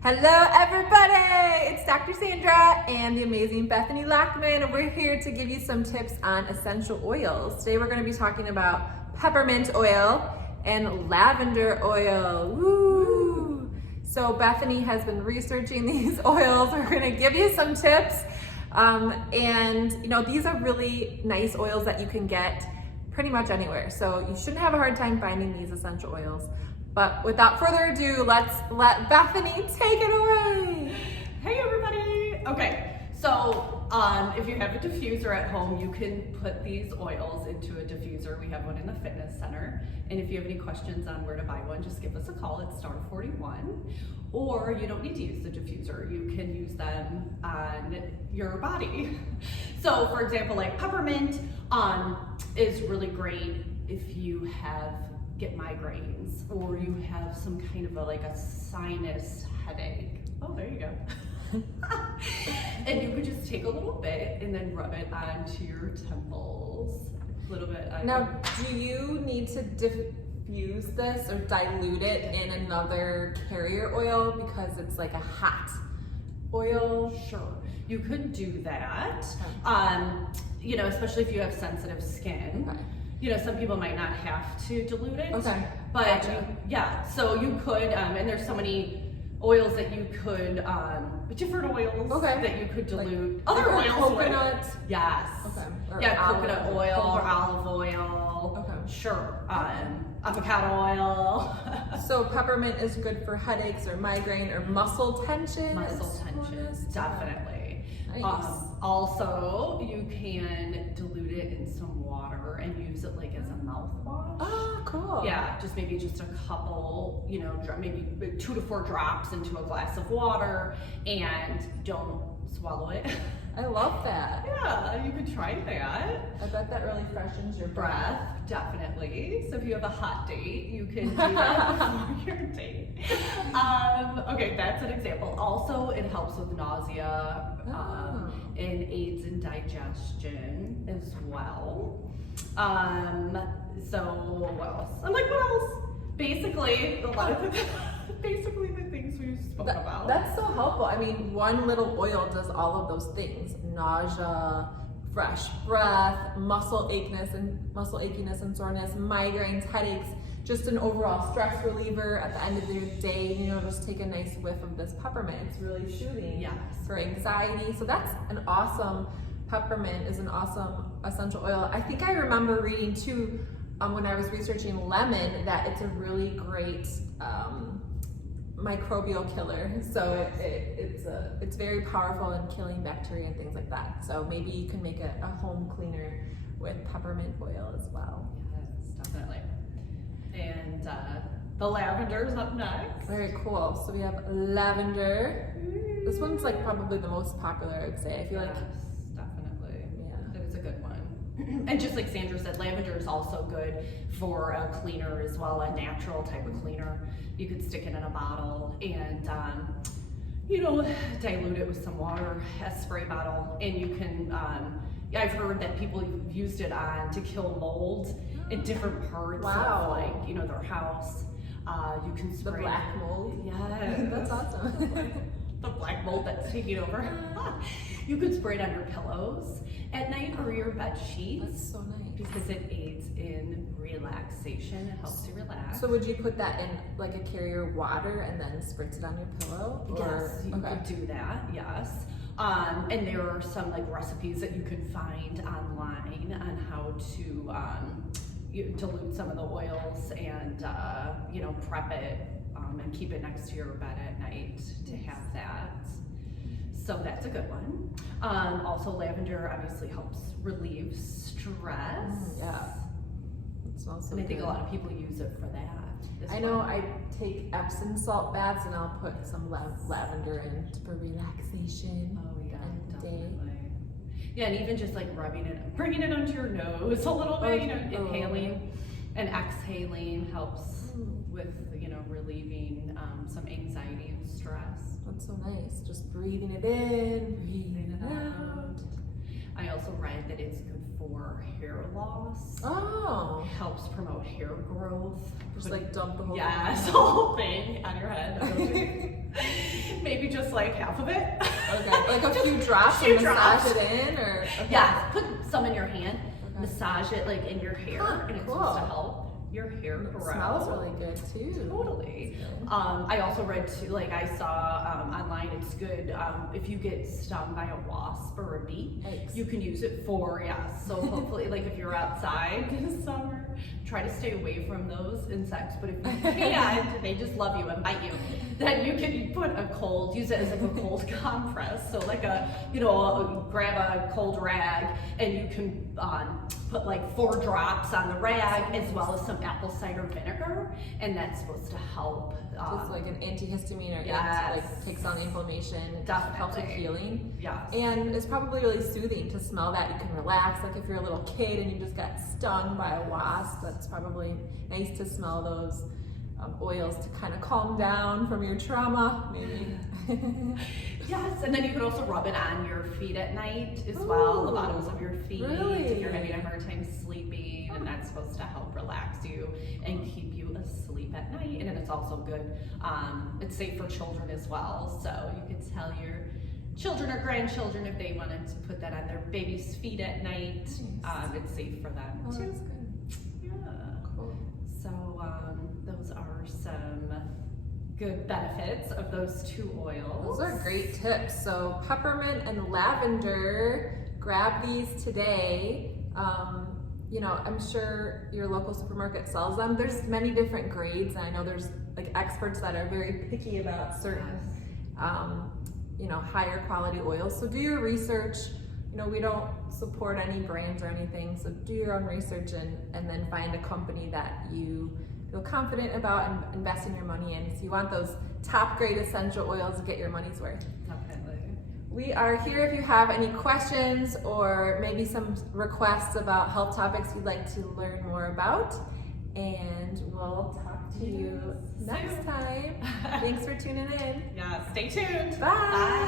Hello everybody! It's Dr. Sandra and the amazing Bethany Lockman, and we're here to give you some tips on essential oils. Today we're going to be talking about peppermint oil and lavender oil. Woo! So Bethany has been researching these oils. We're going to give you some tips. And you know, these are really nice oils that you can get pretty much anywhere. So you shouldn't have a hard time finding these essential oils. But without further ado, let's let Bethany take it away. Hey everybody! Okay, so if you have a diffuser at home, you can put these oils into a diffuser. We have one in the fitness center. And if you have any questions on where to buy one, just give us a call at star 41. Or you don't need to use the diffuser. You can use them on your body. So for example, like peppermint is really great if you get migraines or you have some kind of a sinus headache. Oh, there you go. And you could just take a little bit and then rub it onto your temples. A little bit. Now, do you need to diffuse this or dilute it in another carrier oil because it's like a hot oil? Sure, you could do that. You know, especially if you have sensitive skin. Okay. You know, some people might not have to dilute it. Okay. But gotcha. yeah, so you could, and there's so many oils that you could, different oils that you could dilute. Like other oils. Coconut? Yes. Okay. Or yeah, coconut oil or olive oil. Okay. Sure. Avocado oil. So peppermint is good for headaches or migraine or muscle tension? Muscle tension, definitely. Nice. Also, you can dilute it in some water and use it like as a mouthwash. Oh, cool. Yeah, maybe a couple, you know, maybe 2 to 4 drops into a glass of water, and don't swallow it. I love that. Yeah, you could try that. I bet that really freshens your breath. Definitely. So if you have a hot date, you can do that before your date. Okay, that's an example. Also, it helps with nausea and aids in digestion as well. So what else? I'm like, what else? Basically, basically the things we spoke about. That's so helpful. I mean, one little oil does all of those things: nausea, fresh breath, muscle achiness and soreness, migraines, headaches, just an overall stress reliever at the end of your day. You know, just take a nice whiff of this peppermint. It's really soothing for anxiety. So that's an awesome, peppermint is an awesome essential oil. I think I remember reading too, when I was researching lemon, that it's a really great microbial killer. So it's very powerful in killing bacteria and things like that. So maybe you can make a home cleaner with peppermint oil as well. Yes, definitely. And the lavender's up next. Very cool. So we have lavender. This one's like probably the most popular, I'd say. I feel like definitely. Yeah. It was a good one. And just like Sandra said, lavender is also good for a cleaner as well, a natural type of cleaner. You could stick it in a bottle and, you know, dilute it with some water, a spray bottle, and you can, I've heard that people have used it to kill mold in different parts of, like, you know, their house. You can spray the black mold. Yes. That's awesome. The black mold that's taking over. You could spray it on your pillows at night or your bed sheets. That's so nice. Because it aids in relaxation. It helps you relax. So would you put that in like a carrier water and then spritz it on your pillow? Yes, you could do that, yes. And there are some like recipes that you can find online on how to dilute some of the oils and you know, prep it and keep it next to your bed at night to have that. So that's a good one. Also, lavender obviously helps relieve stress. Yeah, it smells so and I think good. a lot of people use it for that. I know I take Epsom salt baths and I'll put some lavender in for relaxation. Oh yeah, definitely. Yeah, and even just like rubbing it, bringing it onto your nose a little bit, you know, inhaling and exhaling helps with, you know, relieving some anxiety and stress. That's so nice. Just breathing it in, breathing it out. I also read that it's good for hair loss. Oh. Helps promote hair growth. Just like dump the whole Yes, thing. the whole thing on your head. Maybe just like half of it. Okay, like a few drops Few and massage drops. it in, or okay. Yeah, put some in your hand, Okay. massage it like in your hair, Huh, and it's cool. supposed to help your hair It grow. smells really good too. Totally. That's good. I also read too, like I saw online, it's good if you get stung by a wasp or a bee, Yikes. you can use it for, so hopefully like if you're outside this summer, try to stay away from those insects, but if you can't, they just love you and bite you, then you can put use it as like a cold compress. So like grab a cold rag and you can put like 4 drops on the rag as well as some apple cider vinegar, and that's supposed to help. Just like an antihistamine, or Yes. like takes on inflammation. It Definitely. helps with healing. Yes. And it's probably really soothing to smell that. You can relax. Like if you're a little kid and you just got stung by a wasp, that's probably nice to smell those oils to kind of calm down from your trauma, maybe. Yes, and then you can also rub it on your feet at night as well, the Ooh, bottoms of your feet, really? if you're having a hard time sleeping, and that's supposed to help relax you and keep you asleep at night. And then it's also good, it's safe for children as well, so you could tell your children or grandchildren if they wanted to put that on their baby's feet at night. Nice. It's safe for them Oh, too. that's good. Yeah. Cool. So those are some good benefits of those 2 oils. Those are great tips. So peppermint and lavender, grab these today. I'm sure your local supermarket sells them. There's many different grades, and I know there's like experts that are very picky about certain, higher quality oils. So do your research. We don't support any brands or anything, so do your own research and then find a company that you feel confident about and investing your money in. So you want those top grade essential oils to get your money's worth. Definitely. We are here if you have any questions or maybe some requests about health topics you'd like to learn more about. And we'll talk to you next time. Thanks for tuning in. Yeah, stay tuned. Bye.